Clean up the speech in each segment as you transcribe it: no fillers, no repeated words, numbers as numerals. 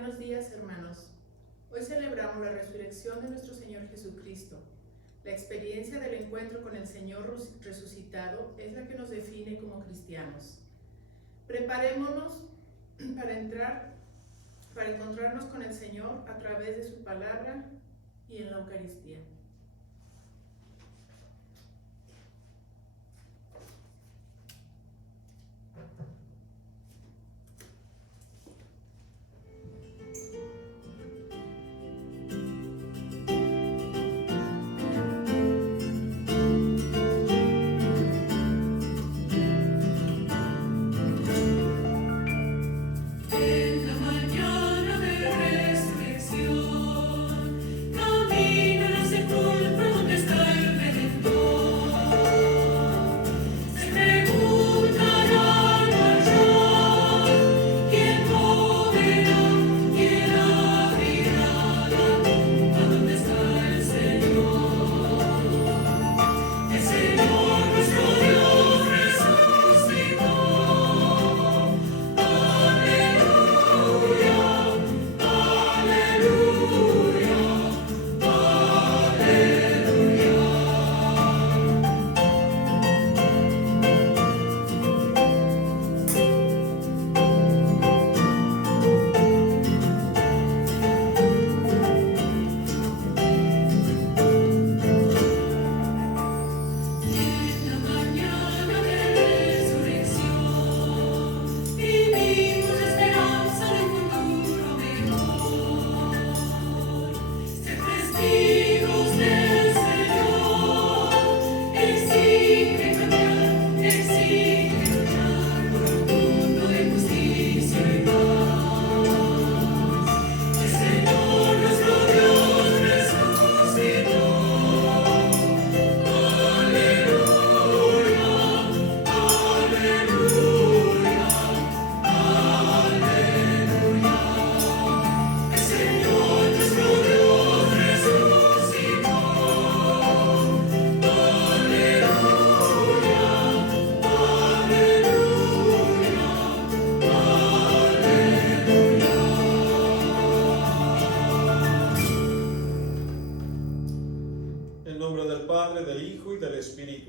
Buenos días, hermanos. Hoy celebramos la resurrección de nuestro Señor Jesucristo. La experiencia del encuentro con el Señor resucitado es la que nos define como cristianos. Preparémonos para encontrarnos con el Señor a través de su palabra y en la Eucaristía.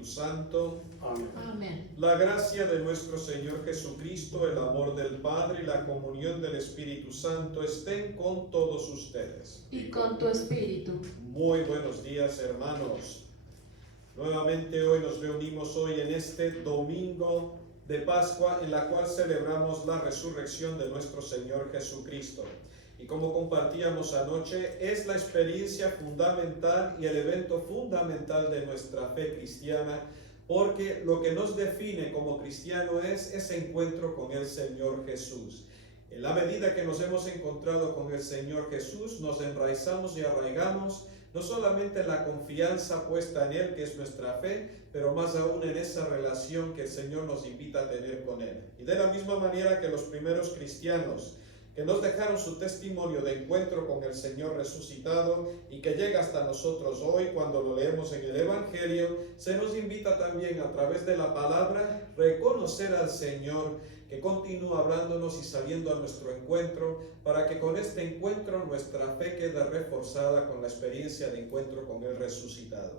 Santo. Amén. Amén. La gracia de nuestro Señor Jesucristo, el amor del Padre y la comunión del Espíritu Santo estén con todos ustedes. Y con tu espíritu. Muy buenos días, hermanos. Nuevamente hoy nos reunimos hoy en este domingo de Pascua en la cual celebramos la resurrección de nuestro Señor Jesucristo. Y como compartíamos anoche, es la experiencia fundamental y el evento fundamental de nuestra fe cristiana, porque lo que nos define como cristiano es ese encuentro con el Señor Jesús. En la medida que nos hemos encontrado con el Señor Jesús, nos enraizamos y arraigamos no solamente en la confianza puesta en Él, que es nuestra fe, pero más aún en esa relación que el Señor nos invita a tener con Él. Y de la misma manera que los primeros cristianos que nos dejaron su testimonio de encuentro con el Señor resucitado y que llega hasta nosotros hoy cuando lo leemos en el Evangelio, se nos invita también a través de la palabra reconocer al Señor que continúa hablándonos y saliendo a nuestro encuentro para que con este encuentro nuestra fe quede reforzada con la experiencia de encuentro con el resucitado.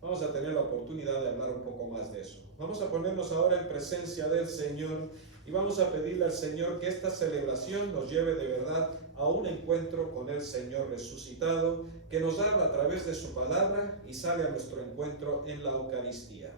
Vamos a tener la oportunidad de hablar un poco más de eso. Vamos a ponernos ahora en presencia del Señor y vamos a pedirle al Señor que esta celebración nos lleve de verdad a un encuentro con el Señor resucitado, que nos habla a través de su palabra y sale a nuestro encuentro en la Eucaristía.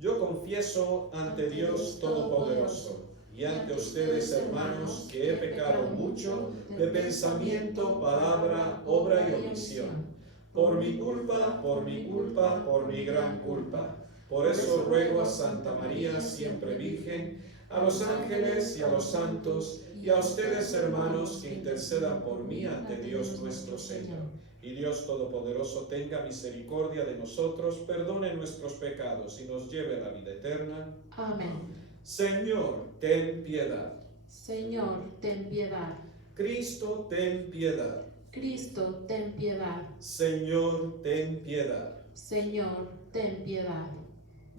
Yo confieso ante Dios Todopoderoso y ante ustedes, hermanos, que he pecado mucho de pensamiento, palabra, obra y omisión. Por mi culpa, por mi gran culpa. Por eso ruego a Santa María, siempre Virgen, a los ángeles y a los santos, y a ustedes, hermanos, que intercedan por mí ante Dios nuestro Señor. Y Dios Todopoderoso tenga misericordia de nosotros, perdone nuestros pecados y nos lleve a la vida eterna. Amén. Señor, ten piedad. Señor, ten piedad. Cristo, ten piedad. Cristo, ten piedad. Señor, ten piedad. Señor, ten piedad.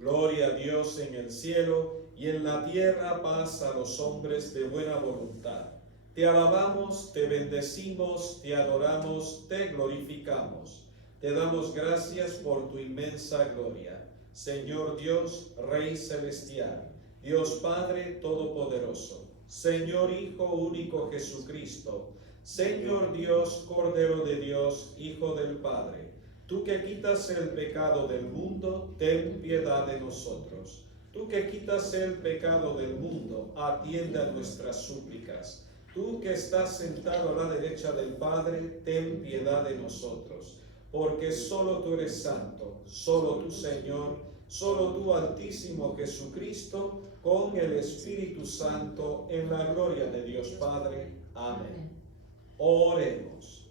Gloria a Dios en el cielo y en la tierra paz a los hombres de buena voluntad. Te alabamos, te bendecimos, te adoramos, te glorificamos. Te damos gracias por tu inmensa gloria. Señor Dios, Rey celestial, Dios Padre todopoderoso, Señor Hijo único Jesucristo, Señor Dios, Cordero de Dios, Hijo del Padre, tú que quitas el pecado del mundo, ten piedad de nosotros. Tú que quitas el pecado del mundo, atiende a nuestras súplicas. Tú que estás sentado a la derecha del Padre, ten piedad de nosotros. Porque solo tú eres santo, solo tú Señor, solo tú Altísimo Jesucristo, con el Espíritu Santo, en la gloria de Dios Padre. Amén. Oremos.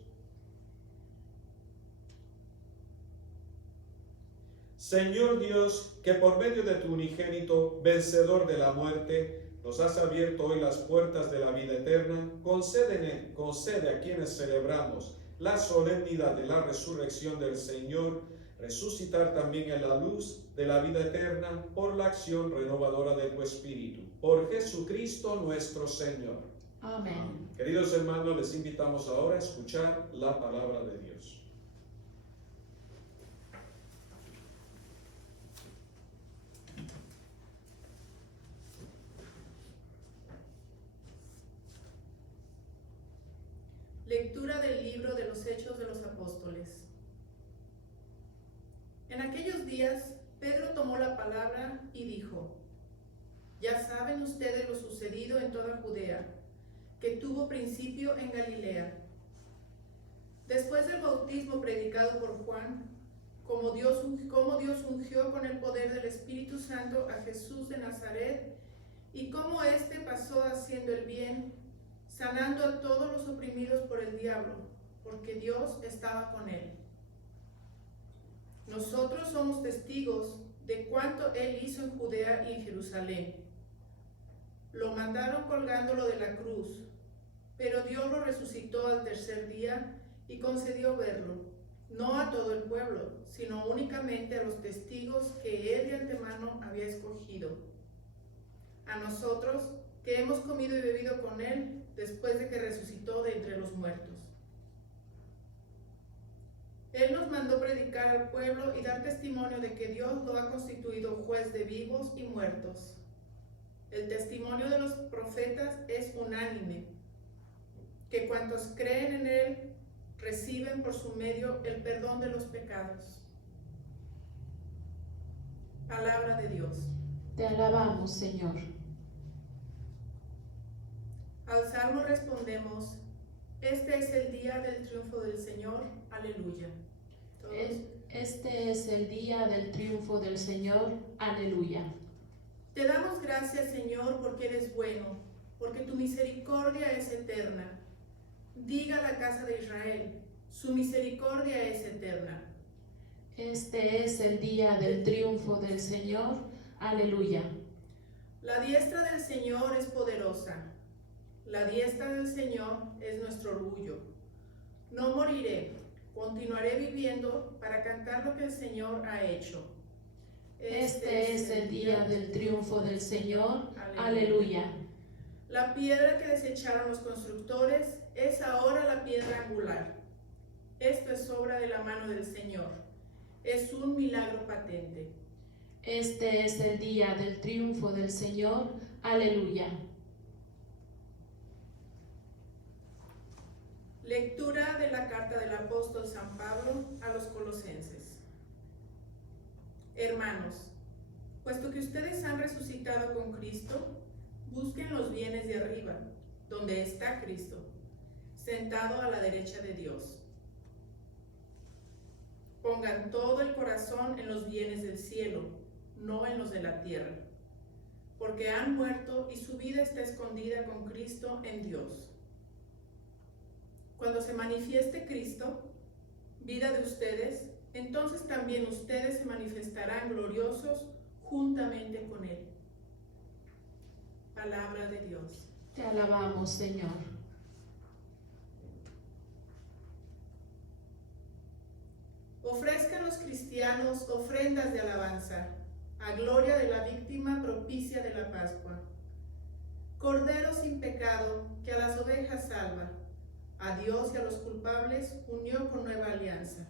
Señor Dios, que por medio de tu unigénito, vencedor de la muerte, nos has abierto hoy las puertas de la vida eterna, concede a quienes celebramos la solemnidad de la resurrección del Señor, resucitar también en la luz de la vida eterna por la acción renovadora de tu Espíritu. Por Jesucristo nuestro Señor. Amén. Queridos hermanos, les invitamos ahora a escuchar la palabra de Dios. Lectura del libro de los Hechos de los Apóstoles. En aquellos días, Pedro tomó la palabra y dijo: Ya saben ustedes lo sucedido en toda Judea, que tuvo principio en Galilea. Después del bautismo predicado por Juan, cómo Dios ungió con el poder del Espíritu Santo a Jesús de Nazaret, y cómo éste pasó haciendo el bien, sanando a todos los oprimidos por el diablo, porque Dios estaba con él. Nosotros somos testigos de cuanto él hizo en Judea y en Jerusalén. Lo mataron colgándolo de la cruz, pero Dios lo resucitó al tercer día y concedió verlo, no a todo el pueblo, sino únicamente a los testigos que él de antemano había escogido. A nosotros, que hemos comido y bebido con él después de que resucitó de entre los muertos. Él nos mandó predicar al pueblo y dar testimonio de que Dios lo ha constituido juez de vivos y muertos. El testimonio de los profetas es unánime, que cuantos creen en él reciben por su medio el perdón de los pecados. Palabra de Dios. Te alabamos, Señor. Al salmo respondemos: Este es el día del triunfo del Señor. Aleluya. Todos. Este es el día del triunfo del Señor. Aleluya. Te damos gracias, Señor, porque eres bueno, porque tu misericordia es eterna. Diga la casa de Israel: su misericordia es eterna. Este es el día del triunfo del Señor. Aleluya. La diestra del Señor es poderosa. La diestra del Señor es nuestro orgullo. No moriré, continuaré viviendo para cantar lo que el Señor ha hecho. Este es el día del triunfo del Señor. Aleluya. La piedra que desecharon los constructores es ahora la piedra angular. Esto es obra de la mano del Señor. Es un milagro patente. Este es el día del triunfo del Señor. Aleluya. Lectura de la carta del apóstol San Pablo a los Colosenses. Hermanos, puesto que ustedes han resucitado con Cristo, busquen los bienes de arriba, donde está Cristo, sentado a la derecha de Dios. Pongan todo el corazón en los bienes del cielo, no en los de la tierra, porque han muerto y su vida está escondida con Cristo en Dios. Cuando se manifieste Cristo, vida de ustedes, entonces también ustedes se manifestarán gloriosos juntamente con Él. Palabra de Dios. Te alabamos, Señor. Ofrezcan los cristianos ofrendas de alabanza. a gloria de la víctima propicia de la Pascua. Cordero sin pecado, que a las ovejas salva, a Dios y a los culpables unió con nueva alianza.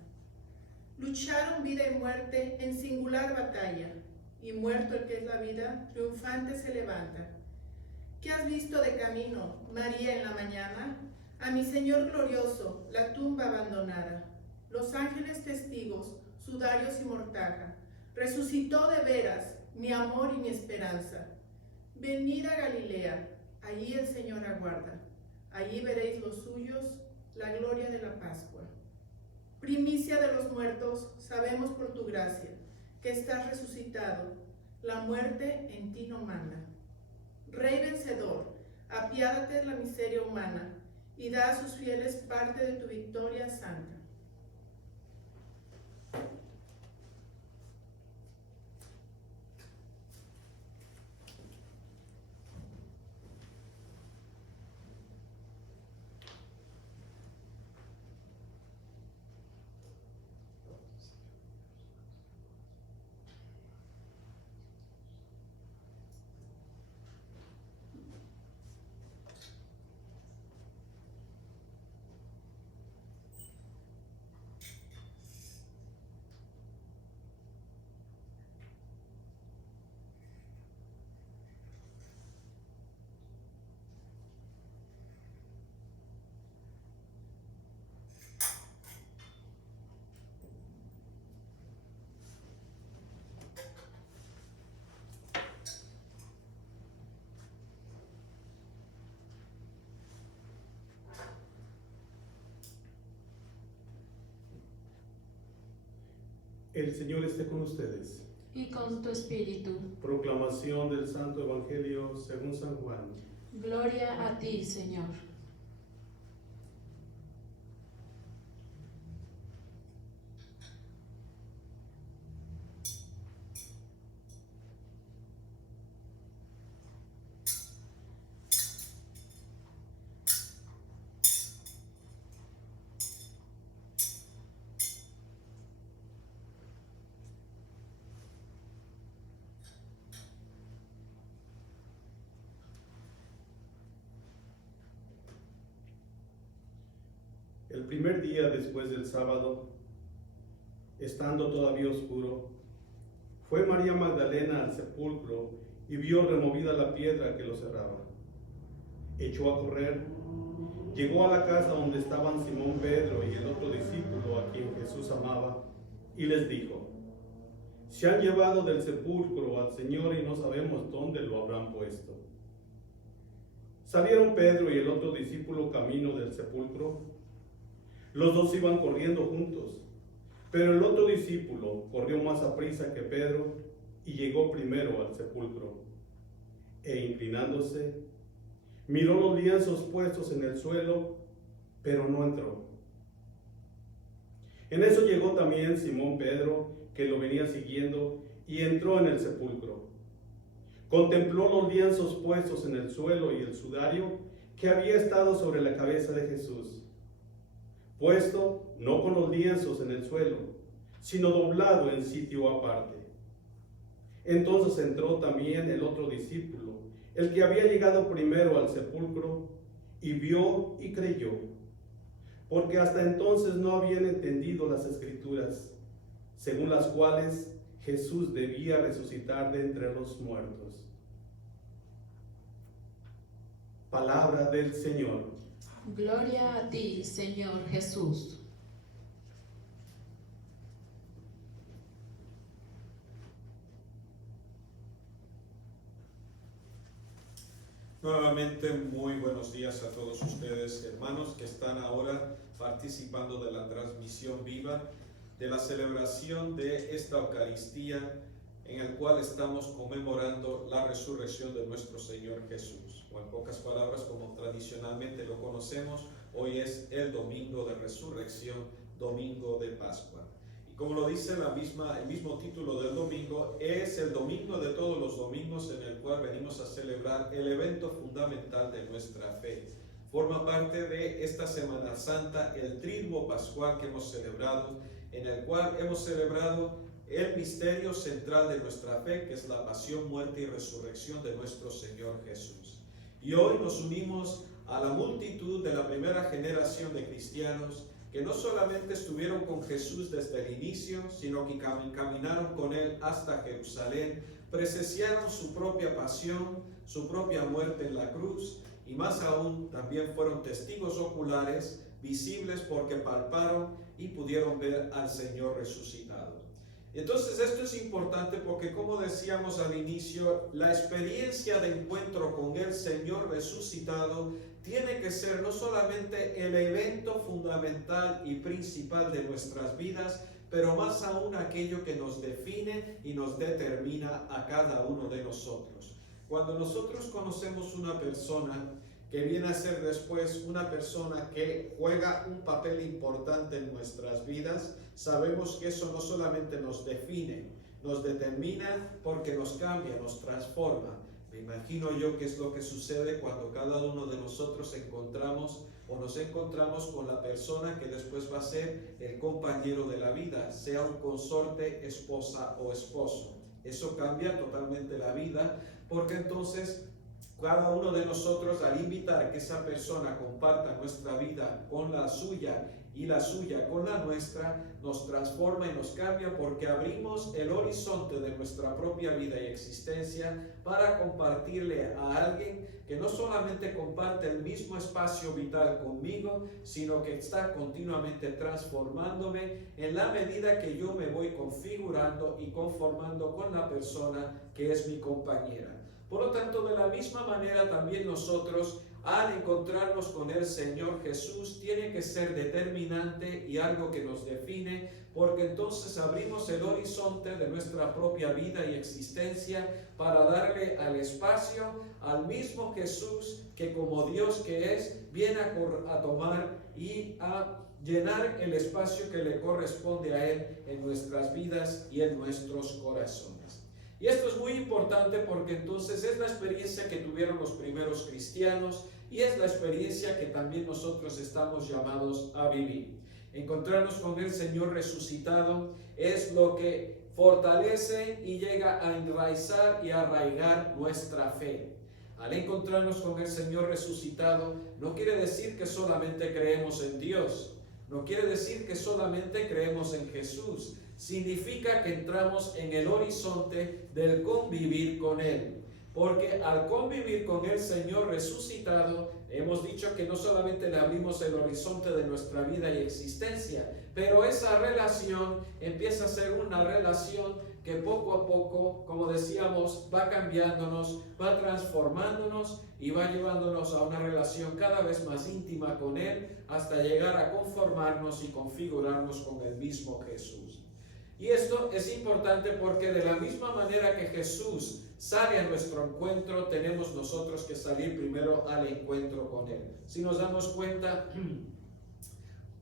Lucharon vida y muerte en singular batalla, y muerto el que es la vida, triunfante se levanta. ¿Qué has visto de camino, María, en la mañana? A mi Señor glorioso, la tumba abandonada. Los ángeles testigos, sudarios y mortaja. Resucitó de veras, mi amor y mi esperanza. Venid a Galilea, allí el Señor aguarda. Allí veréis los suyos, la gloria de la Pascua. Primicia de los muertos, sabemos por tu gracia, que estás resucitado. La muerte en ti no manda. Rey vencedor, apiádate de la miseria humana y da a sus fieles parte de tu victoria santa. El Señor esté con ustedes. Y con tu espíritu. Proclamación del Santo Evangelio según San Juan. Gloria a ti, Señor. El primer día después del sábado, estando todavía oscuro, fue María Magdalena al sepulcro y vio removida la piedra que lo cerraba. Echó a correr, llegó a la casa donde estaban Simón Pedro y el otro discípulo a quien Jesús amaba, y les dijo: se han llevado del sepulcro al Señor y no sabemos dónde lo habrán puesto. Salieron Pedro y el otro discípulo camino del sepulcro. Los dos iban corriendo juntos, pero el otro discípulo corrió más aprisa que Pedro y llegó primero al sepulcro. E inclinándose, miró los lienzos puestos en el suelo, pero no entró. En eso llegó también Simón Pedro, que lo venía siguiendo, y entró en el sepulcro. Contempló los lienzos puestos en el suelo y el sudario que había estado sobre la cabeza de Jesús, puesto no con los lienzos en el suelo, sino doblado en sitio aparte. Entonces entró también el otro discípulo, el que había llegado primero al sepulcro, y vio y creyó, porque hasta entonces no habían entendido las Escrituras, según las cuales Jesús debía resucitar de entre los muertos. Palabra del Señor. Gloria a ti, Señor Jesús. Nuevamente, muy buenos días a todos ustedes, hermanos, que están ahora participando de la transmisión viva de la celebración de esta Eucaristía, en el cual estamos conmemorando la resurrección de nuestro Señor Jesús. O en pocas palabras, como tradicionalmente lo conocemos, hoy es el domingo de resurrección, domingo de Pascua. Y como lo dice el mismo título del domingo, es el domingo de todos los domingos en el cual venimos a celebrar el evento fundamental de nuestra fe. Forma parte de esta Semana Santa el Triduo Pascual que hemos celebrado, en el cual hemos celebrado el misterio central de nuestra fe, que es la pasión, muerte y resurrección de nuestro Señor Jesús. Y hoy nos unimos a la multitud de la primera generación de cristianos que no solamente estuvieron con Jesús desde el inicio, sino que caminaron con Él hasta Jerusalén, presenciaron su propia pasión, su propia muerte en la cruz, y más aún también fueron testigos oculares, visibles porque palparon y pudieron ver al Señor resucitado. Entonces esto es importante porque, como decíamos al inicio, la experiencia de encuentro con el Señor resucitado tiene que ser no solamente el evento fundamental y principal de nuestras vidas, pero más aún aquello que nos define y nos determina a cada uno de nosotros. Cuando nosotros conocemos una persona que viene a ser después una persona que juega un papel importante en nuestras vidas, sabemos que eso no solamente nos define, nos determina porque nos cambia, nos transforma. Me imagino yo qué es lo que sucede cuando cada uno de nosotros nos encontramos con la persona que después va a ser el compañero de la vida, sea un consorte, esposa o esposo. Eso cambia totalmente la vida, porque entonces cada uno de nosotros, al invitar que esa persona comparta nuestra vida con la suya y la suya con la nuestra, nos transforma y nos cambia, porque abrimos el horizonte de nuestra propia vida y existencia para compartirle a alguien que no solamente comparte el mismo espacio vital conmigo, sino que está continuamente transformándome en la medida que yo me voy configurando y conformando con la persona que es mi compañera. Por lo tanto, de la misma manera también nosotros, al encontrarnos con el Señor Jesús, tiene que ser determinante y algo que nos define, porque entonces abrimos el horizonte de nuestra propia vida y existencia para darle al espacio al mismo Jesús que, como Dios que es, viene a tomar y a llenar el espacio que le corresponde a Él en nuestras vidas y en nuestros corazones. Y esto es muy importante porque entonces es la experiencia que tuvieron los primeros cristianos y es la experiencia que también nosotros estamos llamados a vivir. Encontrarnos con el Señor resucitado es lo que fortalece y llega a enraizar y arraigar nuestra fe. Al encontrarnos con el Señor resucitado, no quiere decir que solamente creemos en Dios, no quiere decir que solamente creemos en Jesús. Significa que entramos en el horizonte del convivir con Él, porque al convivir con el Señor resucitado, hemos dicho que no solamente le abrimos el horizonte de nuestra vida y existencia, pero esa relación empieza a ser una relación que poco a poco, como decíamos, va cambiándonos, va transformándonos y va llevándonos a una relación cada vez más íntima con Él, hasta llegar a conformarnos y configurarnos con el mismo Jesús. Y esto es importante porque de la misma manera que Jesús sale a nuestro encuentro, tenemos nosotros que salir primero al encuentro con Él. Si nos damos cuenta,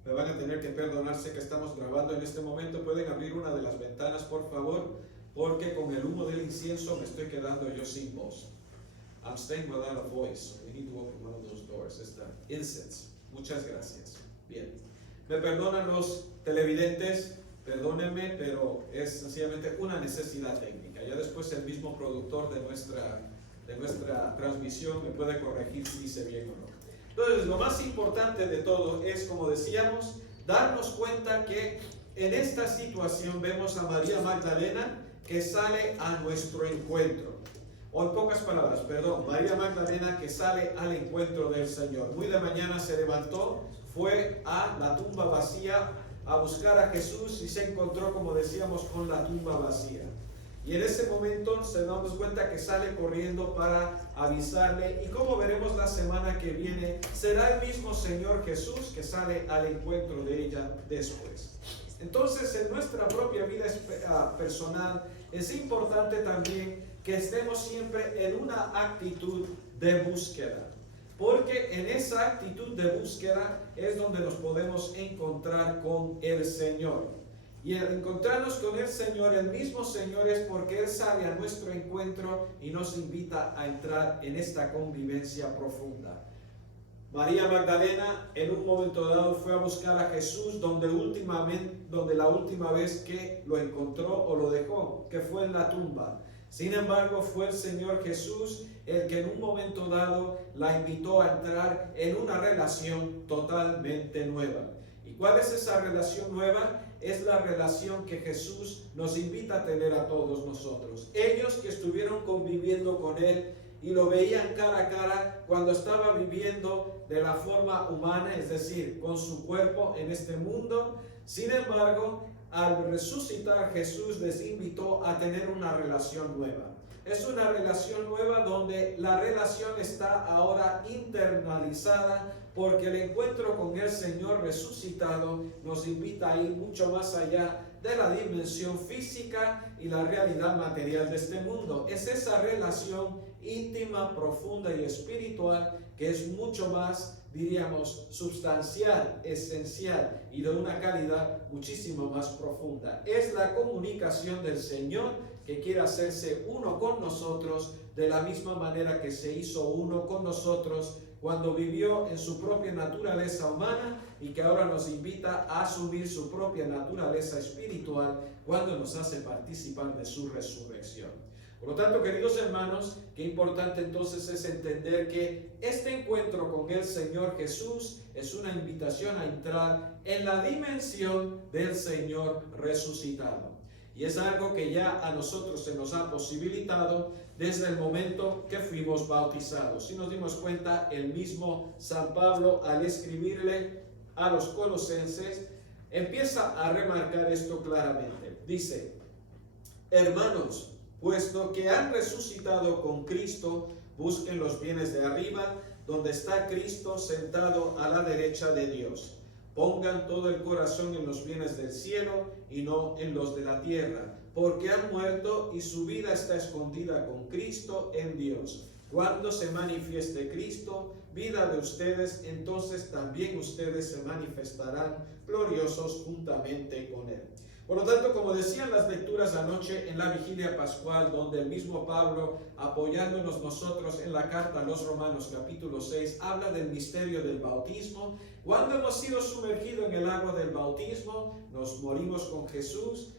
me van a tener que perdonar, sé que estamos grabando en este momento. Pueden abrir una de las ventanas, por favor, porque con el humo del incienso me estoy quedando yo sin voz. I'm staying without a voice. We need to open one of those doors. Está incense. Muchas gracias. Bien. Me perdonan los televidentes. Perdónenme, pero es sencillamente una necesidad técnica. Ya después el mismo productor de nuestra transmisión me puede corregir si hice bien o no. Entonces, lo más importante de todo es, como decíamos, darnos cuenta que en esta situación vemos a María Magdalena que sale a nuestro encuentro. O en pocas palabras, María Magdalena que sale al encuentro del Señor. Muy de mañana se levantó, fue a la tumba vacía a buscar a Jesús y se encontró, como decíamos, con la tumba vacía. Y en ese momento se damos cuenta que sale corriendo para avisarle, y como veremos la semana que viene, será el mismo Señor Jesús que sale al encuentro de ella después. Entonces, en nuestra propia vida personal es importante también que estemos siempre en una actitud de búsqueda. Porque en esa actitud de búsqueda es donde nos podemos encontrar con el Señor. Y al encontrarnos con el Señor, el mismo Señor, es porque Él sale a nuestro encuentro y nos invita a entrar en esta convivencia profunda. María Magdalena en un momento dado fue a buscar a Jesús donde la última vez que lo encontró o lo dejó, que fue en la tumba. Sin embargo, fue el Señor Jesús el que en un momento dado la invitó a entrar en una relación totalmente nueva. ¿Y cuál es esa relación nueva? Es la relación que Jesús nos invita a tener a todos nosotros. Ellos que estuvieron conviviendo con Él y lo veían cara a cara cuando estaba viviendo de la forma humana, es decir, con su cuerpo en este mundo. Sin embargo, al resucitar, Jesús les invitó a tener una relación nueva. Es una relación nueva donde la relación está ahora internalizada, porque el encuentro con el Señor resucitado nos invita a ir mucho más allá de la dimensión física y la realidad material de este mundo. Es esa relación íntima, profunda y espiritual que es mucho más, diríamos, sustancial, esencial y de una calidad muchísimo más profunda. Es la comunicación del Señor que quiere hacerse uno con nosotros de la misma manera que se hizo uno con nosotros cuando vivió en su propia naturaleza humana y que ahora nos invita a asumir su propia naturaleza espiritual cuando nos hace participar de su resurrección. Por lo tanto, queridos hermanos, qué importante entonces es entender que este encuentro con el Señor Jesús es una invitación a entrar en la dimensión del Señor resucitado. Y es algo que ya a nosotros se nos ha posibilitado desde el momento que fuimos bautizados. Si nos dimos cuenta, el mismo San Pablo, al escribirle a los colosenses, empieza a remarcar esto claramente. Dice: hermanos, puesto que han resucitado con Cristo, busquen los bienes de arriba, donde está Cristo sentado a la derecha de Dios. Pongan todo el corazón en los bienes del cielo y no en los de la tierra, porque han muerto y su vida está escondida con Cristo en Dios. Cuando se manifieste Cristo, vida de ustedes, entonces también ustedes se manifestarán gloriosos juntamente con Él. Por lo tanto, como decían las lecturas anoche en la vigilia pascual, donde el mismo Pablo, apoyándonos nosotros en la carta a los Romanos capítulo 6, habla del misterio del bautismo. Cuando hemos sido sumergidos en el agua del bautismo, nos morimos con Jesús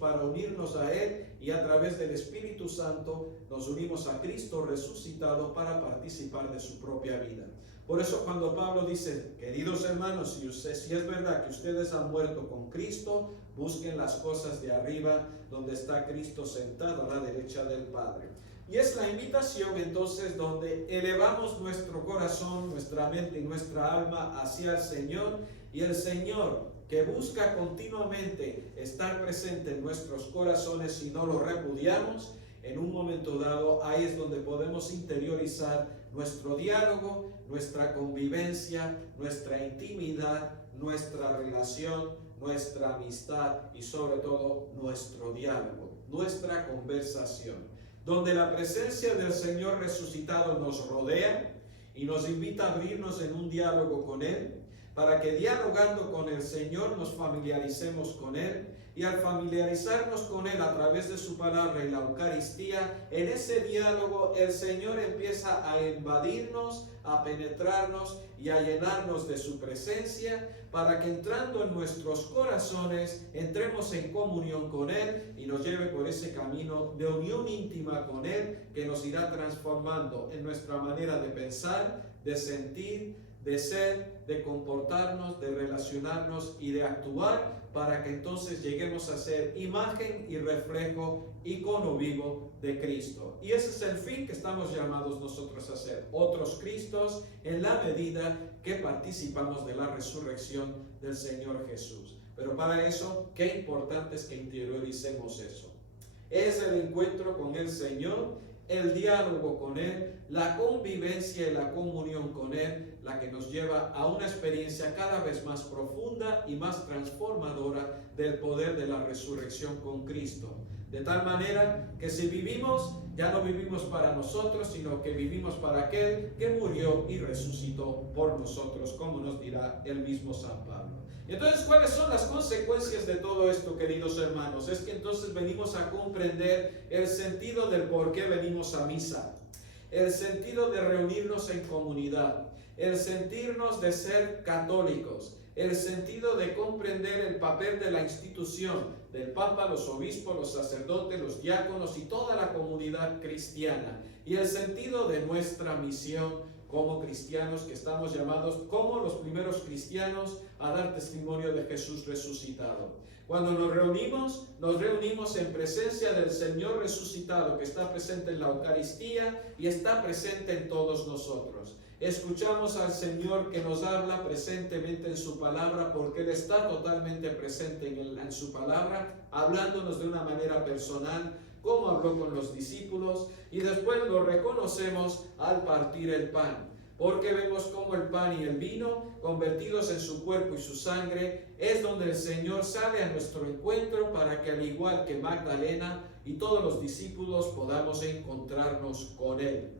para unirnos a Él, y a través del Espíritu Santo nos unimos a Cristo resucitado para participar de su propia vida. Por eso cuando Pablo dice: queridos hermanos, si es verdad que ustedes han muerto con Cristo, busquen las cosas de arriba, donde está Cristo sentado a la derecha del Padre. Y es la invitación entonces donde elevamos nuestro corazón, nuestra mente y nuestra alma hacia el Señor, y el Señor, que busca continuamente estar presente en nuestros corazones si no lo repudiamos, en un momento dado, ahí es donde podemos interiorizar nuestro diálogo, nuestra convivencia, nuestra intimidad, nuestra relación, nuestra amistad y sobre todo nuestro diálogo, nuestra conversación, donde la presencia del Señor resucitado nos rodea y nos invita a abrirnos en un diálogo con Él, para que dialogando con el Señor nos familiaricemos con Él, y al familiarizarnos con Él a través de su palabra y la Eucaristía, en ese diálogo el Señor empieza a invadirnos, a penetrarnos y a llenarnos de su presencia, para que entrando en nuestros corazones entremos en comunión con Él y nos lleve por ese camino de unión íntima con Él, que nos irá transformando en nuestra manera de pensar, de sentir, de ser, de comportarnos, de relacionarnos y de actuar, para que entonces lleguemos a ser imagen y reflejo, icono vivo de Cristo. Y ese es el fin que estamos llamados nosotros a ser, otros Cristos, en la medida que participamos de la resurrección del Señor Jesús. Pero para eso, qué importante es que interioricemos eso. Es el encuentro con el Señor, el diálogo con Él, la convivencia y la comunión con Él, la que nos lleva a una experiencia cada vez más profunda y más transformadora del poder de la resurrección con Cristo. De tal manera que si vivimos, ya no vivimos para nosotros, sino que vivimos para aquel que murió y resucitó por nosotros, como nos dirá el mismo San Pablo. Entonces, ¿cuáles son las consecuencias de todo esto, queridos hermanos? Es que entonces venimos a comprender el sentido del por qué venimos a misa. el sentido de reunirnos en comunidad, el sentirnos de ser católicos, el sentido de comprender el papel de la institución, del Papa, los obispos, los sacerdotes, los diáconos y toda la comunidad cristiana, y el sentido de nuestra misión como cristianos, que estamos llamados como los primeros cristianos a dar testimonio de Jesús resucitado. Cuando nos reunimos en presencia del Señor resucitado, que está presente en la Eucaristía y está presente en todos nosotros. Escuchamos al Señor que nos habla presentemente en su palabra, porque Él está totalmente presente en su palabra, hablándonos de una manera personal, como habló con los discípulos, y después lo reconocemos al partir el pan, porque vemos cómo el pan y el vino, convertidos en su cuerpo y su sangre, es donde el Señor sale a nuestro encuentro para que, al igual que Magdalena y todos los discípulos, podamos encontrarnos con Él.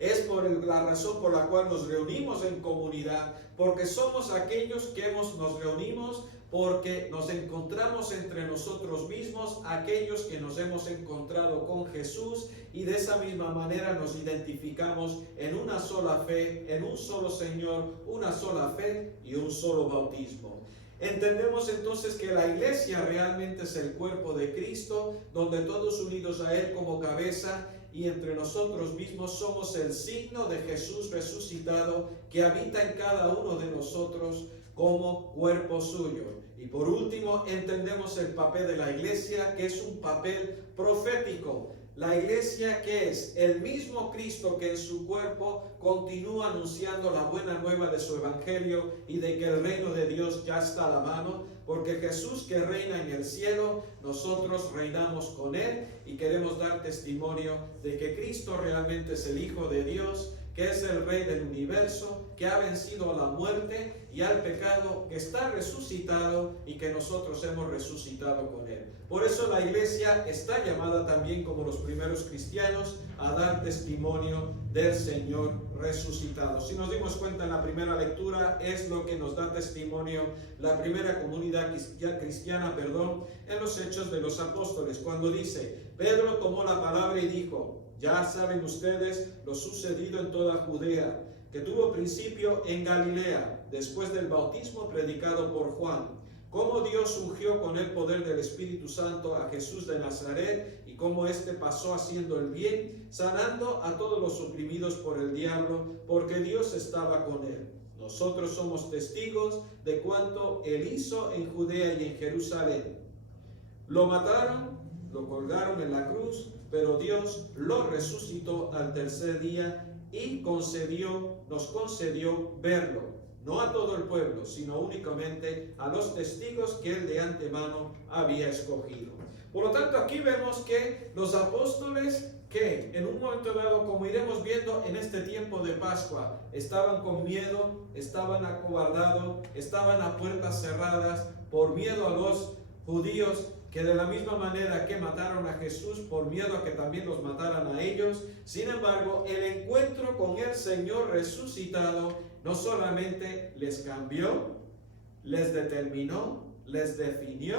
Es la razón por la cual nos reunimos en comunidad, porque somos aquellos que nos reunimos porque nos encontramos entre nosotros mismos, aquellos que nos hemos encontrado con Jesús, y de esa misma manera nos identificamos en una sola fe, en un solo Señor, una sola fe y un solo bautismo. Entendemos entonces que la iglesia realmente es el cuerpo de Cristo, donde todos unidos a Él como cabeza, y entre nosotros mismos somos el signo de Jesús resucitado que habita en cada uno de nosotros como cuerpo suyo. Y por último, entendemos el papel de la iglesia, que es un papel profético. La iglesia, que es el mismo Cristo que en su cuerpo continúa anunciando la buena nueva de su evangelio y de que el reino de Dios ya está a la mano, porque Jesús, que reina en el cielo, nosotros reinamos con Él y queremos dar testimonio de que Cristo realmente es el Hijo de Dios, que es el Rey del universo, que ha vencido a la muerte y al pecado, que está resucitado y que nosotros hemos resucitado con Él. Por eso la iglesia está llamada también, como los primeros cristianos, a dar testimonio del Señor resucitado. Si nos dimos cuenta en la primera lectura, es lo que nos da testimonio la primera comunidad cristiana, en los Hechos de los Apóstoles, cuando dice: Pedro tomó la palabra y dijo: ya saben ustedes lo sucedido en toda Judea, que tuvo principio en Galilea, después del bautismo predicado por Juan, cómo Dios ungió con el poder del Espíritu Santo a Jesús de Nazaret, y cómo éste pasó haciendo el bien, sanando a todos los oprimidos por el diablo, porque Dios estaba con él. Nosotros somos testigos de cuanto él hizo en Judea y en Jerusalén. Lo mataron, lo colgaron en la cruz, pero Dios lo resucitó al tercer día y nos concedió verlo, no a todo el pueblo, sino únicamente a los testigos que él de antemano había escogido. Por lo tanto, aquí vemos que los apóstoles, que en un momento dado, como iremos viendo en este tiempo de Pascua, estaban con miedo, estaban acobardados, estaban a puertas cerradas por miedo a los judíos, que de la misma manera que mataron a Jesús, por miedo a que también los mataran a ellos. Sin embargo, el encuentro con el Señor resucitado no solamente les cambió, les determinó, les definió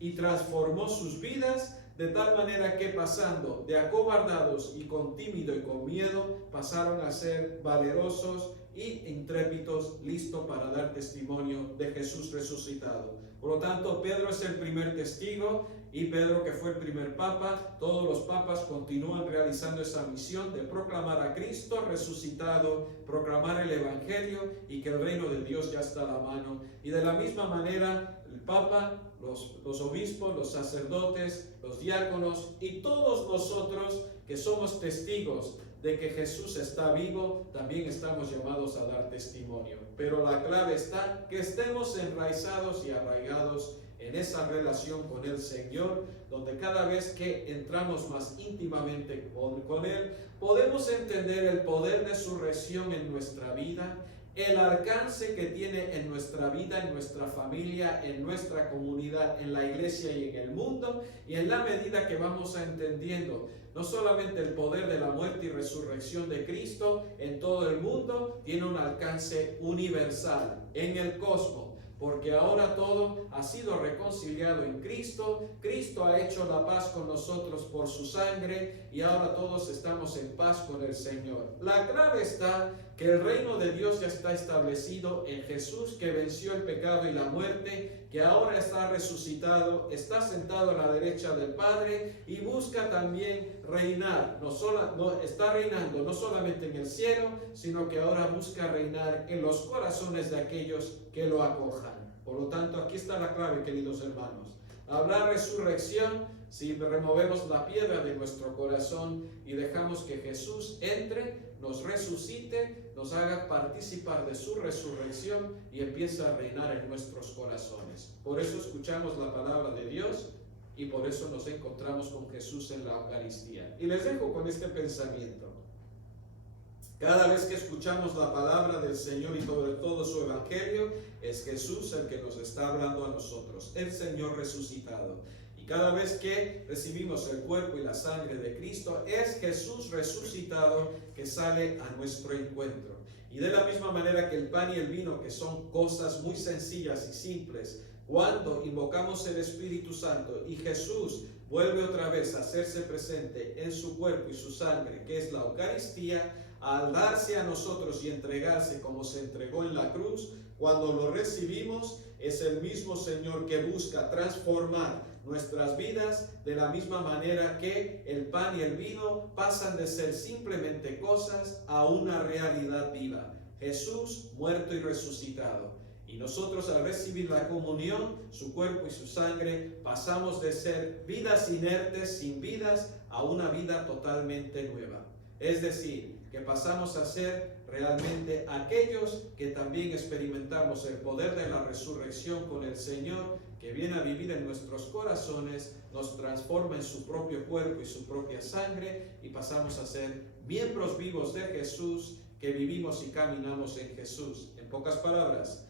y transformó sus vidas, de tal manera que, pasando de acobardados y con tímido y con miedo, pasaron a ser valerosos y intrépidos, listos para dar testimonio de Jesús resucitado. Por lo tanto, Pedro es el primer testigo, y Pedro, que fue el primer papa, todos los papas continúan realizando esa misión de proclamar a Cristo resucitado, proclamar el evangelio y que el reino de Dios ya está a la mano. Y de la misma manera, el papa, los obispos, los sacerdotes, los diáconos y todos nosotros que somos testigos de que Jesús está vivo, también estamos llamados a dar testimonio. Pero la clave está que estemos enraizados y arraigados en esa relación con el Señor, donde cada vez que entramos más íntimamente con Él, podemos entender el poder de su resurrección en nuestra vida, el alcance que tiene en nuestra vida, en nuestra familia, en nuestra comunidad, en la iglesia y en el mundo, y en la medida que vamos entendiendo no solamente el poder de la muerte y resurrección de Cristo en todo el mundo, tiene un alcance universal en el cosmos, porque ahora todo ha sido reconciliado en Cristo. Cristo ha hecho la paz con nosotros por su sangre, y ahora todos estamos en paz con el Señor. La clave está que el reino de Dios ya está establecido en Jesús, que venció el pecado y la muerte, que ahora está resucitado, está sentado a la derecha del Padre y busca también reinar. Está reinando no solamente en el cielo, sino que ahora busca reinar en los corazones de aquellos que lo acojan. Por lo tanto, aquí está la clave, queridos hermanos. Habrá resurrección si removemos la piedra de nuestro corazón y dejamos que Jesús entre, nos resucite, nos haga participar de su resurrección y empiece a reinar en nuestros corazones. Por eso escuchamos la palabra de Dios y por eso nos encontramos con Jesús en la Eucaristía. Y les dejo con este pensamiento. Cada vez que escuchamos la palabra del Señor y sobre todo su Evangelio, es Jesús el que nos está hablando a nosotros, el Señor resucitado. Y cada vez que recibimos el cuerpo y la sangre de Cristo, es Jesús resucitado que sale a nuestro encuentro. Y de la misma manera que el pan y el vino, que son cosas muy sencillas y simples, cuando invocamos el Espíritu Santo y Jesús vuelve otra vez a hacerse presente en su cuerpo y su sangre, que es la Eucaristía, al darse a nosotros y entregarse como se entregó en la cruz, cuando lo recibimos, es el mismo Señor que busca transformar nuestras vidas de la misma manera que el pan y el vino pasan de ser simplemente cosas a una realidad viva. Jesús muerto y resucitado. Y nosotros al recibir la comunión, su cuerpo y su sangre, pasamos de ser vidas inertes, sin vidas, a una vida totalmente nueva. Es decir, que pasamos a ser realmente aquellos que también experimentamos el poder de la resurrección con el Señor, que viene a vivir en nuestros corazones, nos transforma en su propio cuerpo y su propia sangre, y pasamos a ser miembros vivos de Jesús, que vivimos y caminamos en Jesús. En pocas palabras,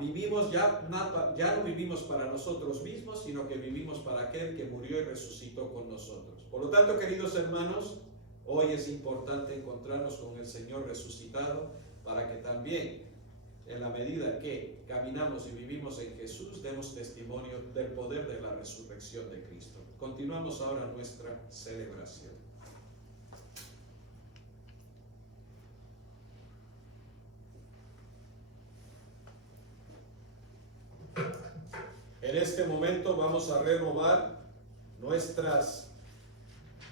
vivimos ya no vivimos para nosotros mismos, sino que vivimos para aquel que murió y resucitó con nosotros. Por lo tanto, queridos hermanos, hoy es importante encontrarnos con el Señor resucitado para que también, en la medida que caminamos y vivimos en Jesús, demos testimonio del poder de la resurrección de Cristo. Continuamos ahora nuestra celebración. En este momento vamos a renovar nuestras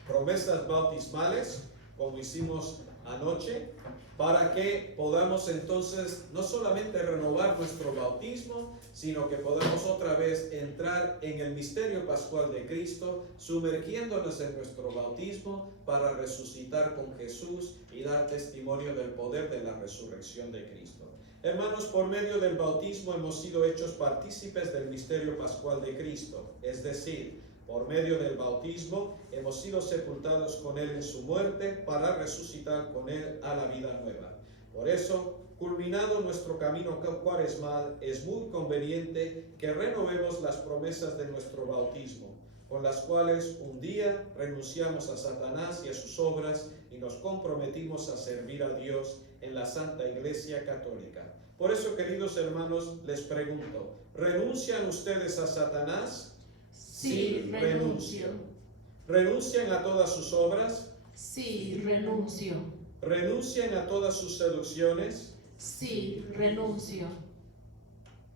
promesas bautismales, como hicimos anoche, para que podamos entonces no solamente renovar nuestro bautismo, sino que podamos otra vez entrar en el misterio pascual de Cristo, sumergiéndonos en nuestro bautismo para resucitar con Jesús y dar testimonio del poder de la resurrección de Cristo. Hermanos, por medio del bautismo hemos sido hechos partícipes del misterio pascual de Cristo, es decir, por medio del bautismo hemos sido sepultados con Él en su muerte para resucitar con Él a la vida nueva. Por eso, culminado nuestro camino cuaresmal, es muy conveniente que renovemos las promesas de nuestro bautismo, con las cuales un día renunciamos a Satanás y a sus obras y nos comprometimos a servir a Dios en la Santa Iglesia Católica. Por eso, queridos hermanos, les pregunto, ¿renuncian ustedes a Satanás? Sí, renuncio. ¿Renuncian a todas sus obras? Sí, renuncio. ¿Renuncian a todas sus seducciones? Sí, renuncio.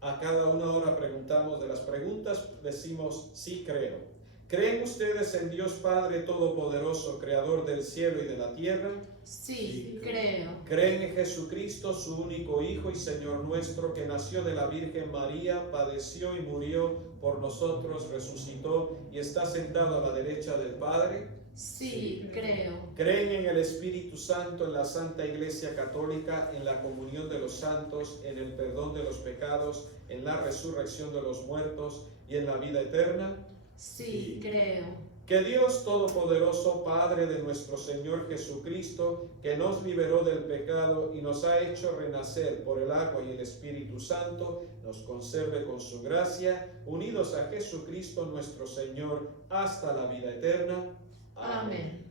A cada una hora preguntamos de las preguntas, decimos sí creo. ¿Creen ustedes en Dios Padre Todopoderoso, Creador del cielo y de la tierra? Sí, creo. ¿Creen en Jesucristo, su único Hijo y Señor nuestro, que nació de la Virgen María, padeció y murió por nosotros, resucitó y está sentado a la derecha del Padre? Sí, creo. ¿Creen en el Espíritu Santo, en la Santa Iglesia Católica, en la comunión de los santos, en el perdón de los pecados, en la resurrección de los muertos y en la vida eterna? Sí, creo. Que Dios Todopoderoso, Padre de nuestro Señor Jesucristo, que nos liberó del pecado y nos ha hecho renacer por el agua y el Espíritu Santo, nos conserve con su gracia, unidos a Jesucristo nuestro Señor, hasta la vida eterna. Amén.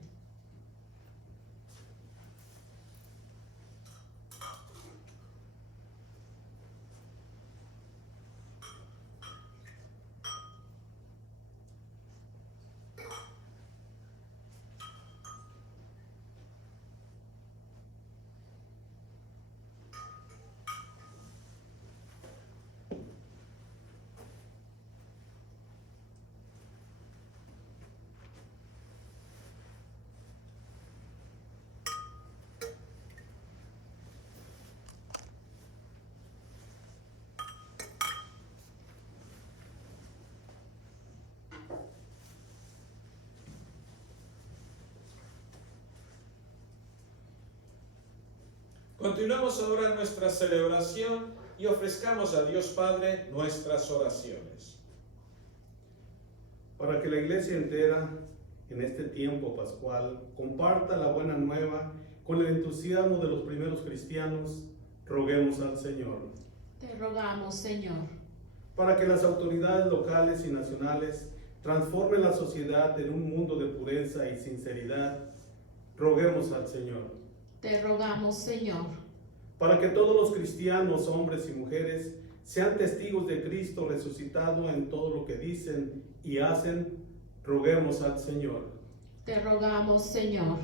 Continuamos ahora nuestra celebración y ofrezcamos a Dios Padre nuestras oraciones. Para que la iglesia entera en este tiempo pascual comparta la buena nueva con el entusiasmo de los primeros cristianos, roguemos al Señor. Te rogamos, Señor. Para que las autoridades locales y nacionales transformen la sociedad en un mundo de pureza y sinceridad, roguemos al Señor. Te rogamos, Señor. Para que todos los cristianos, hombres y mujeres, sean testigos de Cristo resucitado en todo lo que dicen y hacen, roguemos al Señor. Te rogamos, Señor.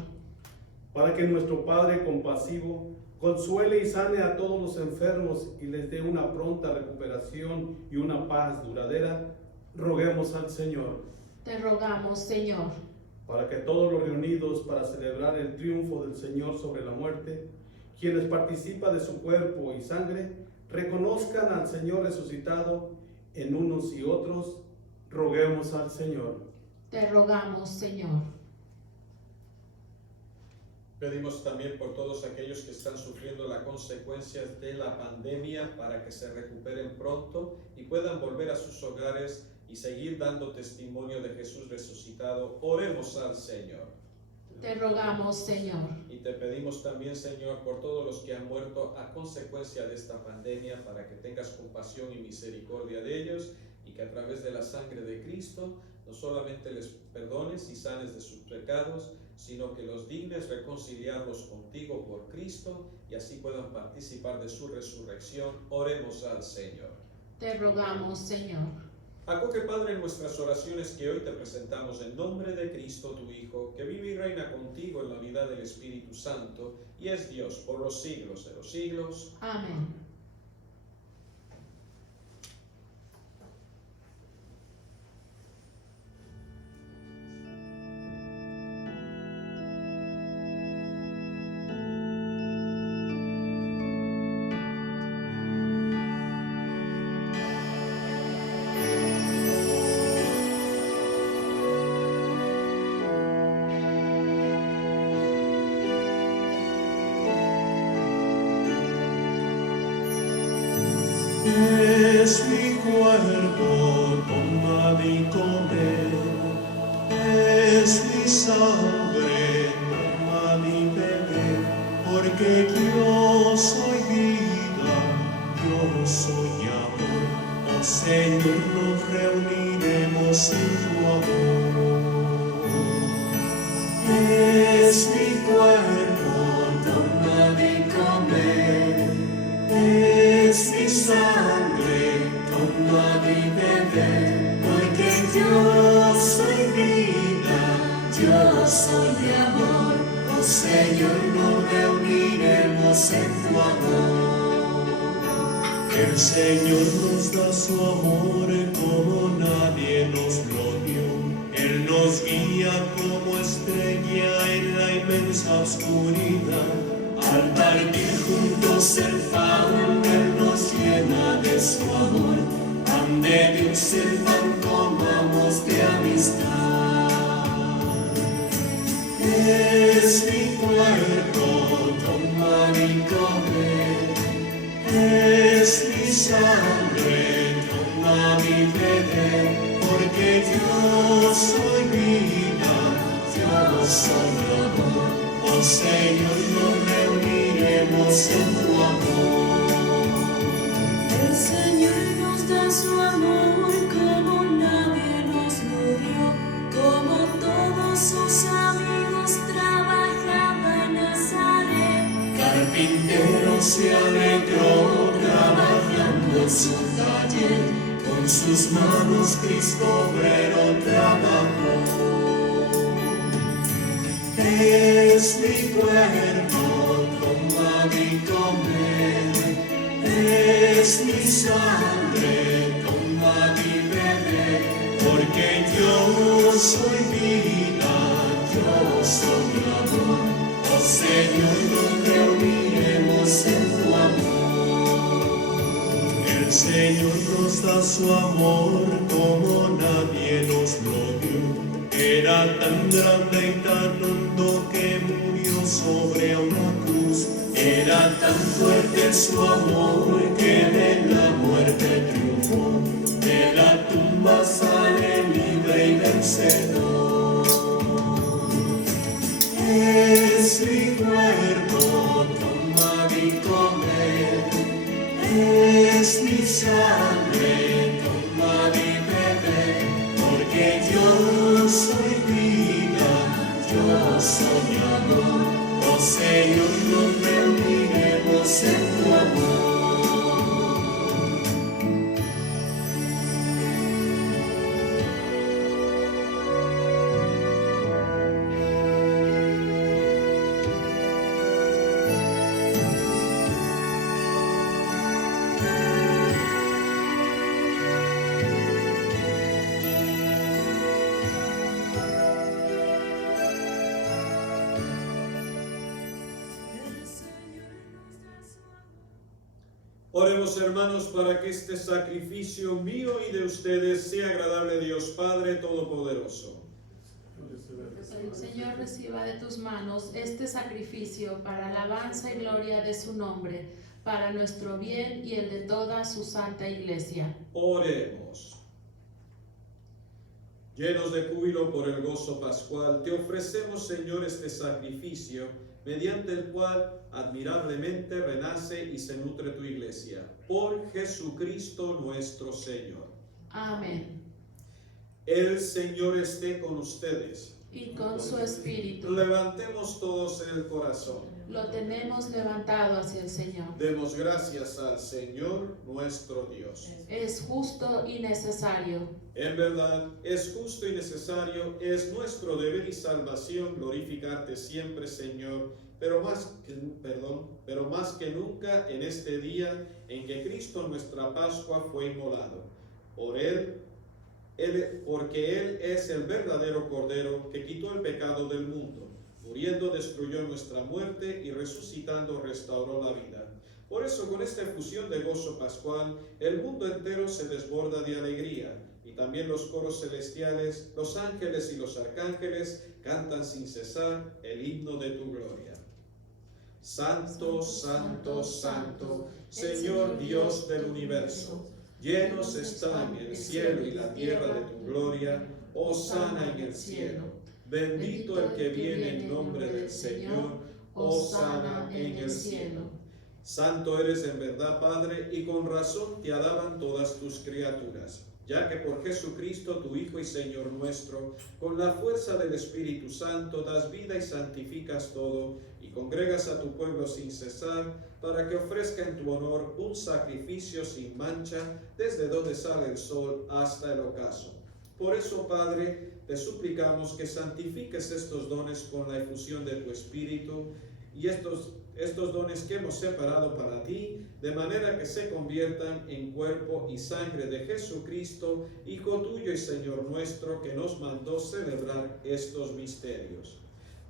Para que nuestro Padre compasivo consuele y sane a todos los enfermos y les dé una pronta recuperación y una paz duradera, roguemos al Señor. Te rogamos, Señor. Para que todos los reunidos para celebrar el triunfo del Señor sobre la muerte, quienes participan de su cuerpo y sangre, reconozcan al Señor resucitado en unos y otros, roguemos al Señor. Te rogamos, Señor. Pedimos también por todos aquellos que están sufriendo las consecuencias de la pandemia para que se recuperen pronto y puedan volver a sus hogares y seguir dando testimonio de Jesús resucitado. Oremos al Señor. Te rogamos, Señor. Y te pedimos también, Señor, por todos los que han muerto a consecuencia de esta pandemia, para que tengas compasión y misericordia de ellos y que a través de la sangre de Cristo no solamente les perdones y sanes de sus pecados, sino que los dignes reconciliarlos contigo por Cristo y así puedan participar de su resurrección. Oremos al Señor. Te rogamos, Señor. Acoge, Padre, nuestras oraciones que hoy te presentamos en nombre de Cristo, tu Hijo, que vive y reina contigo en la unidad del Espíritu Santo y es Dios por los siglos de los siglos. Amén. Es mi cuerpo, tomad y comed, es mi sangre, tomad y bebed, porque yo soy vida, yo soy amor, oh Señor, nos reuniremos en tu amor. Es mi cuerpo, tomad y comed, es mi sangre, tomad y bebed, porque yo soy vida, yo soy amor, oh Señor, nos reuniremos en tu amor. El Señor nos da su amor como nadie nos lo dio, Él nos guía como estrella en la inmensa oscuridad. Al partir juntos el pan, Él nos llena de su amor. Pan de Dios, el pan comamos de amistad. Es mi cuerpo, tomad y comed. Es mi sangre, tomad y bebed. Porque yo soy vida, yo soy amor. Oh Señor, nos reuniremos en tu amor. El Señor nos da su amor como nadie nos lo dio, como todos sus amigos trabajaba en Nazaret. Carpintero se alegró trabajando en su taller, con sus manos Cristo obrero trabajó. Es mi cuerpo, tomad y comed, es mi sangre, tomad y bebed, porque yo soy vida, yo soy amor, oh Señor, nos reuniremos en tu amor. El Señor nos da su amor como nadie nos lo dio. Era tan grande y tan hondo que murió sobre una cruz. Era tan fuerte su amor que de la muerte triunfó, de la tumba sale libre y vencedor. Es mi cuerpo, tomad y comed, es mi sangre, tomad y bebed, porque yo soy vida, yo soy amor. Oh Señor, nos reuniremos en tu amor. Oremos, hermanos, para que este sacrificio mío y de ustedes sea agradable a Dios Padre Todopoderoso. El Señor reciba de tus manos este sacrificio para alabanza y gloria de su nombre, para nuestro bien y el de toda su santa iglesia. Oremos. Llenos de júbilo por el gozo pascual, te ofrecemos, Señor, este sacrificio, mediante el cual admirablemente renace y se nutre tu iglesia. Por Jesucristo nuestro Señor. Amén. El Señor esté con ustedes. Y con su espíritu. Levantemos todos el corazón. Lo tenemos levantado hacia el Señor. Demos gracias al Señor nuestro Dios. Es justo y necesario. En verdad, es justo y necesario, es nuestro deber y salvación glorificarte siempre, Señor, pero más que nunca en este día en que Cristo nuestra Pascua fue inmolado. Porque Él es el verdadero Cordero que quitó el pecado del mundo. Muriendo destruyó nuestra muerte y resucitando restauró la vida. Por eso, con esta efusión de gozo pascual, el mundo entero se desborda de alegría, y también los coros celestiales, los ángeles y los arcángeles cantan sin cesar el himno de tu gloria. Santo, santo, santo, Señor Dios del universo, llenos están el cielo y la tierra de tu gloria. Hosana en el cielo. Bendito el que viene en nombre del Señor. Hosana en el cielo. Santo eres en verdad, Padre, y con razón te alaban todas tus criaturas, ya que por Jesucristo, tu Hijo y Señor nuestro, con la fuerza del Espíritu Santo, das vida y santificas todo, y congregas a tu pueblo sin cesar, para que ofrezca en tu honor un sacrificio sin mancha, desde donde sale el sol hasta el ocaso. Por eso, Padre, te suplicamos que santifiques estos dones con la efusión de tu Espíritu, y estos dones que hemos separado para ti, de manera que se conviertan en cuerpo y sangre de Jesucristo, Hijo tuyo y Señor nuestro, que nos mandó celebrar estos misterios.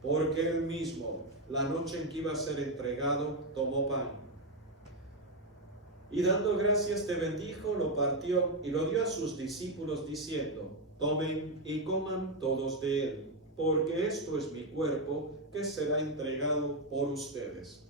Porque Él mismo, la noche en que iba a ser entregado, tomó pan, y dando gracias te bendijo, lo partió y lo dio a sus discípulos, diciendo: tomen y coman todos de él, porque esto es mi cuerpo, que será entregado por ustedes.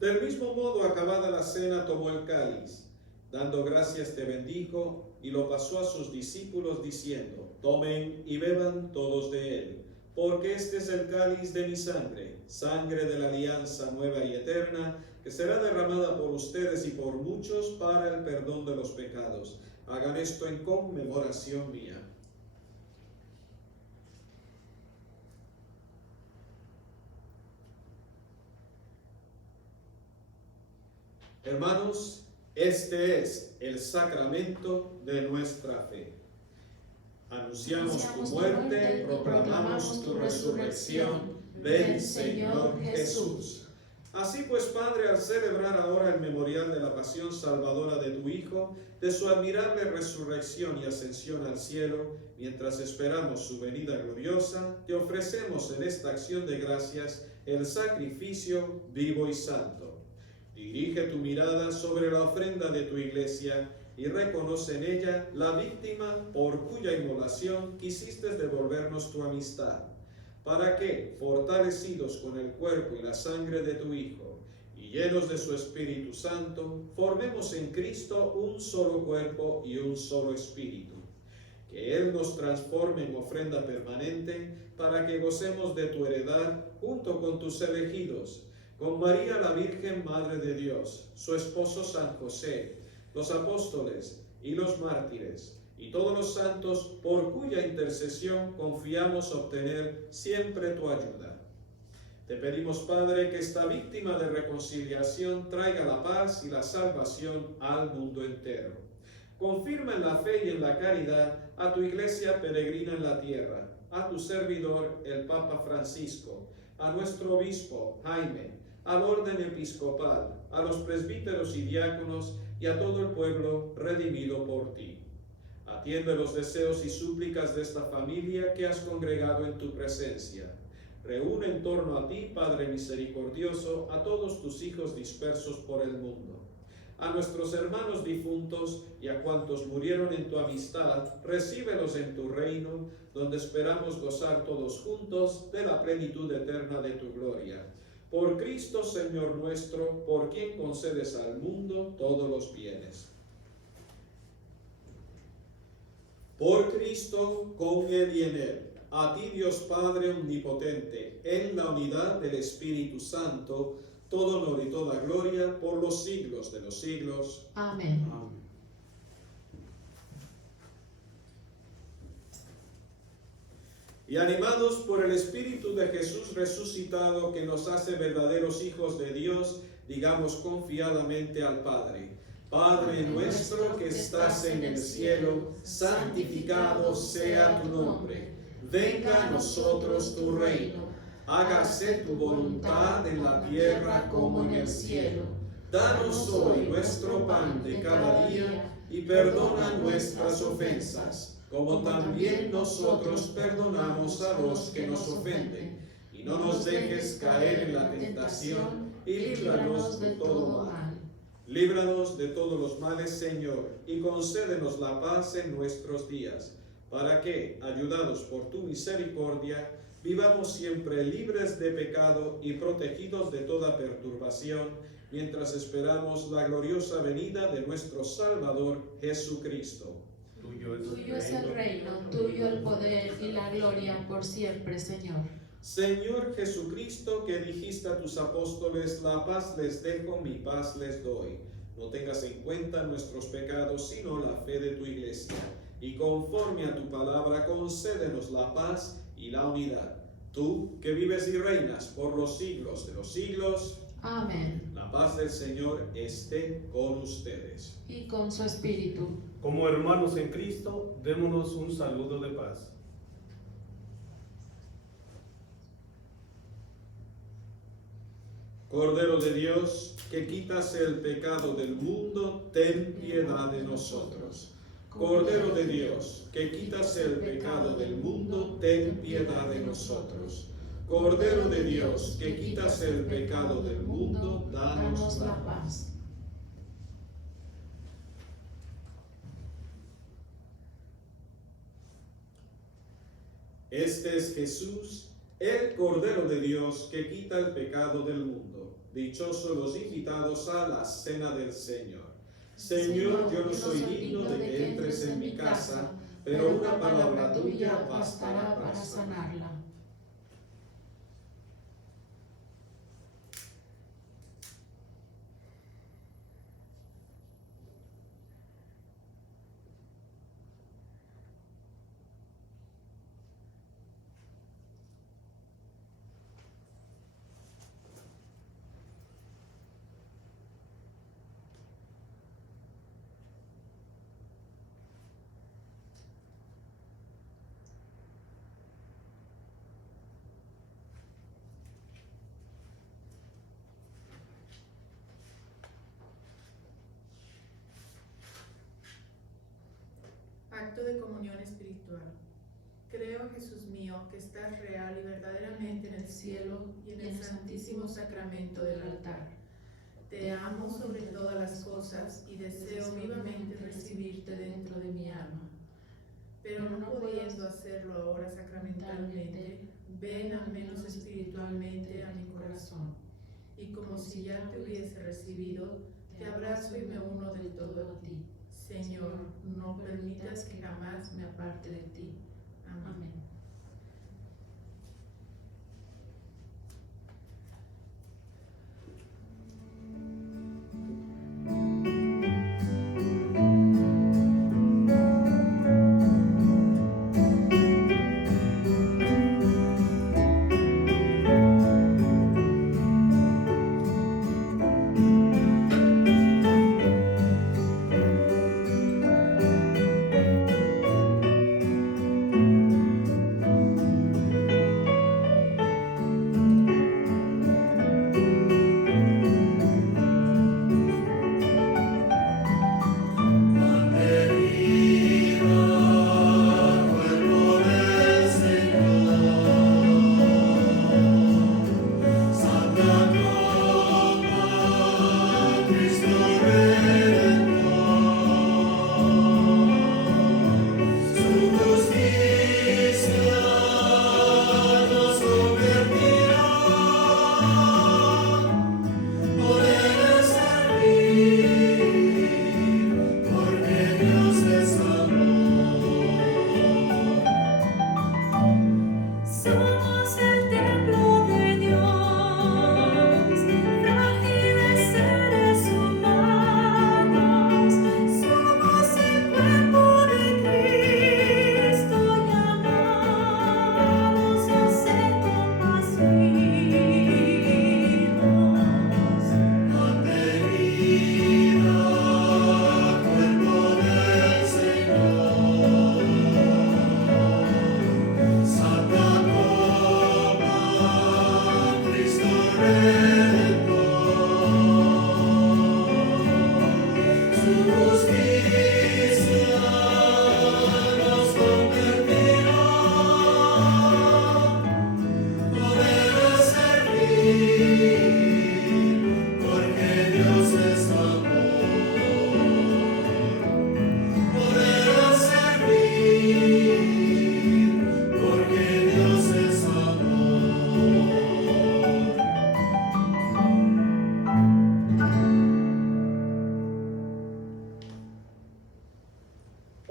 Del mismo modo, acabada la cena, tomó el cáliz, dando gracias te bendijo, y lo pasó a sus discípulos, diciendo: tomen y beban todos de él, porque este es el cáliz de mi sangre, sangre de la alianza nueva y eterna, que será derramada por ustedes y por muchos para el perdón de los pecados. Hagan esto en conmemoración mía. Hermanos, este es el sacramento de nuestra fe. Anunciamos tu muerte, proclamamos tu resurrección. Ven, Señor Jesús. Así pues, Padre, al celebrar ahora el memorial de la pasión salvadora de tu Hijo, de su admirable resurrección y ascensión al cielo, mientras esperamos su venida gloriosa, te ofrecemos en esta acción de gracias el sacrificio vivo y santo. Dirige tu mirada sobre la ofrenda de tu iglesia y reconoce en ella la víctima por cuya inmolación quisiste devolvernos tu amistad, para que, fortalecidos con el cuerpo y la sangre de tu Hijo, y llenos de su Espíritu Santo, formemos en Cristo un solo cuerpo y un solo espíritu. Que Él nos transforme en ofrenda permanente, para que gocemos de tu heredad junto con tus elegidos, con María la Virgen Madre de Dios, su esposo San José, los apóstoles y los mártires, y todos los santos, por cuya intercesión confiamos obtener siempre tu ayuda. Te pedimos, Padre, que esta víctima de reconciliación traiga la paz y la salvación al mundo entero. Confirma en la fe y en la caridad a tu iglesia peregrina en la tierra, a tu servidor, el Papa Francisco, a nuestro obispo Jaime, al orden episcopal, a los presbíteros y diáconos y a todo el pueblo redimido por ti. Atiende los deseos y súplicas de esta familia que has congregado en tu presencia. Reúne en torno a ti, Padre misericordioso, a todos tus hijos dispersos por el mundo. A nuestros hermanos difuntos y a cuantos murieron en tu amistad, recíbelos en tu reino, donde esperamos gozar todos juntos de la plenitud eterna de tu gloria. Por Cristo, Señor nuestro, por quien concedes al mundo todos los bienes. Por Cristo, con Él y en Él, a ti Dios Padre omnipotente, en la unidad del Espíritu Santo, todo honor y toda gloria por los siglos de los siglos. Amén. Amén. Y animados por el Espíritu de Jesús resucitado, que nos hace verdaderos hijos de Dios, digamos confiadamente al Padre: Padre nuestro que estás en el cielo, santificado sea tu nombre. Venga a nosotros tu reino. Hágase tu voluntad en la tierra como en el cielo. Danos hoy nuestro pan de cada día y perdona nuestras ofensas, como también nosotros perdonamos a los que nos ofenden. Y no nos dejes caer en la tentación, y líbranos de todo mal. Líbranos de todos los males, Señor, y concédenos la paz en nuestros días, para que, ayudados por tu misericordia, vivamos siempre libres de pecado y protegidos de toda perturbación, mientras esperamos la gloriosa venida de nuestro Salvador Jesucristo. Tuyo es el reino, tuyo el poder y la gloria por siempre, Señor. Señor Jesucristo, que dijiste a tus apóstoles: la paz les dejo, mi paz les doy. No tengas en cuenta nuestros pecados, sino la fe de tu iglesia. Y conforme a tu palabra, concédenos la paz y la unidad. Tú, que vives y reinas por los siglos de los siglos. Amén. La paz del Señor esté con ustedes. Y con su espíritu. Como hermanos en Cristo, démonos un saludo de paz. Cordero de Dios, que quitas el pecado del mundo, ten piedad de nosotros. Cordero de Dios, que quitas el pecado del mundo, ten piedad de nosotros. Cordero de Dios, que quitas el pecado del mundo, danos la paz. Este es Jesús, el Cordero de Dios, que quita el pecado del mundo. Dichosos los invitados a la cena del Señor. Señor, yo no soy digno de que entres en mi casa, pero una palabra tuya bastará para sanarla. Acto de comunión espiritual. Creo, Jesús mío, que estás real y verdaderamente en el cielo y en el santísimo sacramento del altar. Te amo sobre todas las cosas y deseo vivamente recibirte dentro de mi alma. Pero no pudiendo hacerlo ahora sacramentalmente, ven al menos espiritualmente a mi corazón. Y como si ya te hubiese recibido, te abrazo y me uno del todo a ti. Señor, no permitas que jamás me aparte de ti. Amén.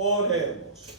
Oremos.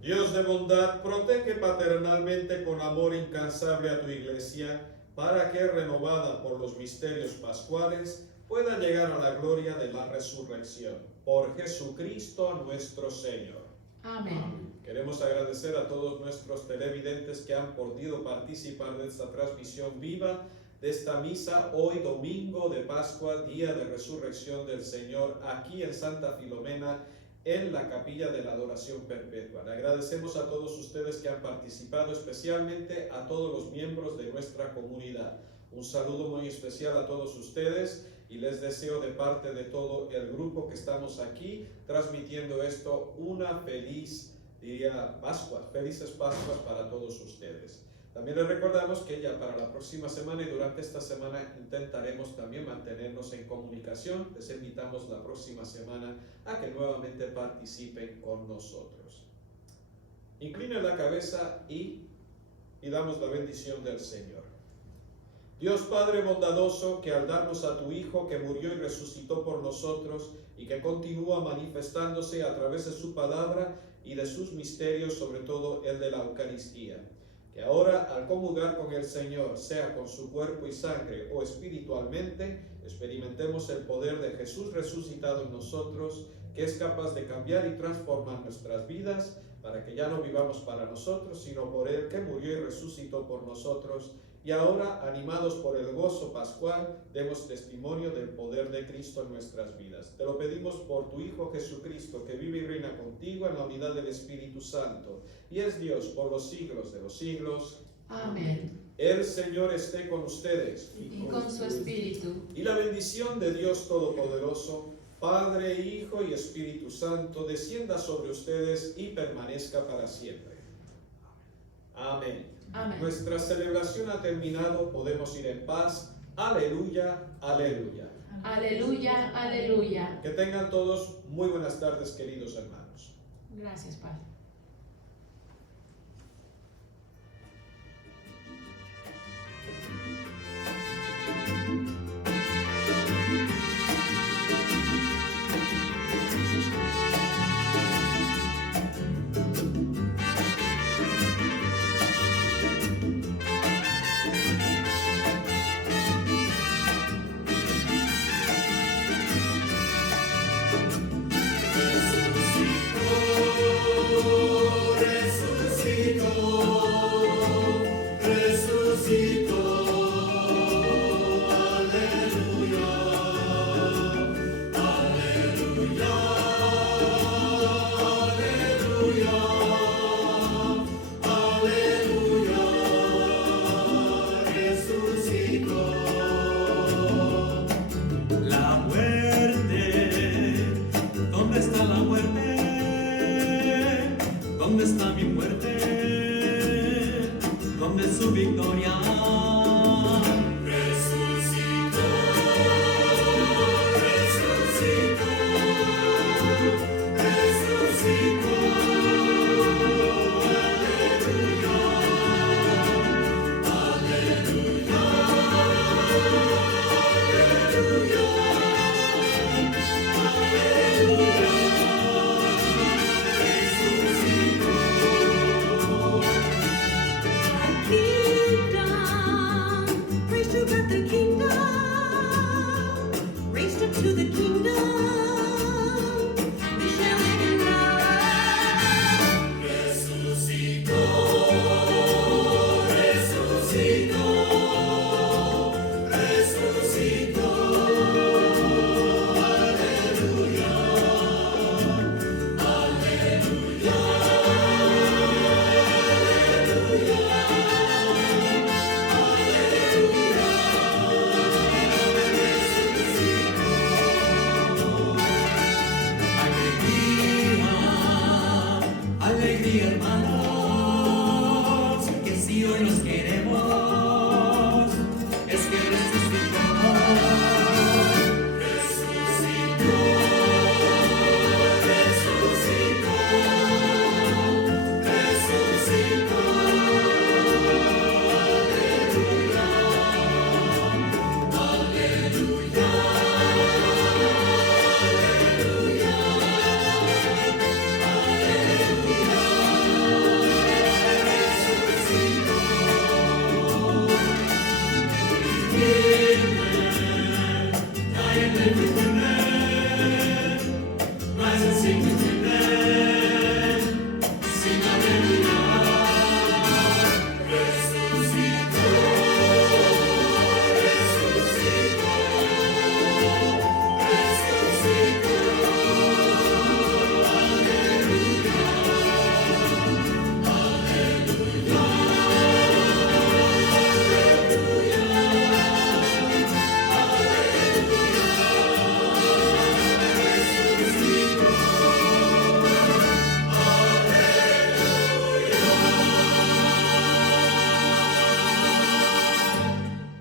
Dios de bondad, protege paternalmente con amor incansable a tu iglesia, para que, renovada por los misterios pascuales, pueda llegar a la gloria de la resurrección. Por Jesucristo nuestro Señor. Amén. Queremos agradecer a todos nuestros televidentes que han podido participar de esta transmisión viva de esta misa hoy domingo de Pascua, día de resurrección del Señor, aquí en Santa Filomena, en la capilla de la adoración perpetua. Le agradecemos a todos ustedes que han participado, especialmente a todos los miembros de nuestra comunidad. Un saludo muy especial a todos ustedes y les deseo de parte de todo el grupo que estamos aquí transmitiendo esto una feliz, Pascua, felices Pascuas para todos ustedes. También les recordamos que ya para la próxima semana y durante esta semana intentaremos también mantenernos en comunicación. Les invitamos la próxima semana a que nuevamente participen con nosotros. Incline la cabeza y pidamos la bendición del Señor. Dios Padre bondadoso, que al darnos a tu Hijo que murió y resucitó por nosotros y que continúa manifestándose a través de su palabra y de sus misterios, sobre todo el de la Eucaristía, que ahora al comulgar con el Señor, sea con su cuerpo y sangre o espiritualmente, experimentemos el poder de Jesús resucitado en nosotros, que es capaz de cambiar y transformar nuestras vidas, para que ya no vivamos para nosotros, sino por Él que murió y resucitó por nosotros. Y ahora, animados por el gozo pascual, demos testimonio del poder de Cristo en nuestras vidas. Te lo pedimos por tu Hijo Jesucristo, que vive y reina contigo en la unidad del Espíritu Santo, y es Dios por los siglos de los siglos. Amén. El Señor esté con ustedes. Y con su espíritu. Y la bendición de Dios Todopoderoso, Padre, Hijo y Espíritu Santo, descienda sobre ustedes y permanezca para siempre. Amén. Amén. Nuestra celebración ha terminado, podemos ir en paz. Aleluya, aleluya. Aleluya, aleluya. Que tengan todos muy buenas tardes, queridos hermanos. Gracias, Padre.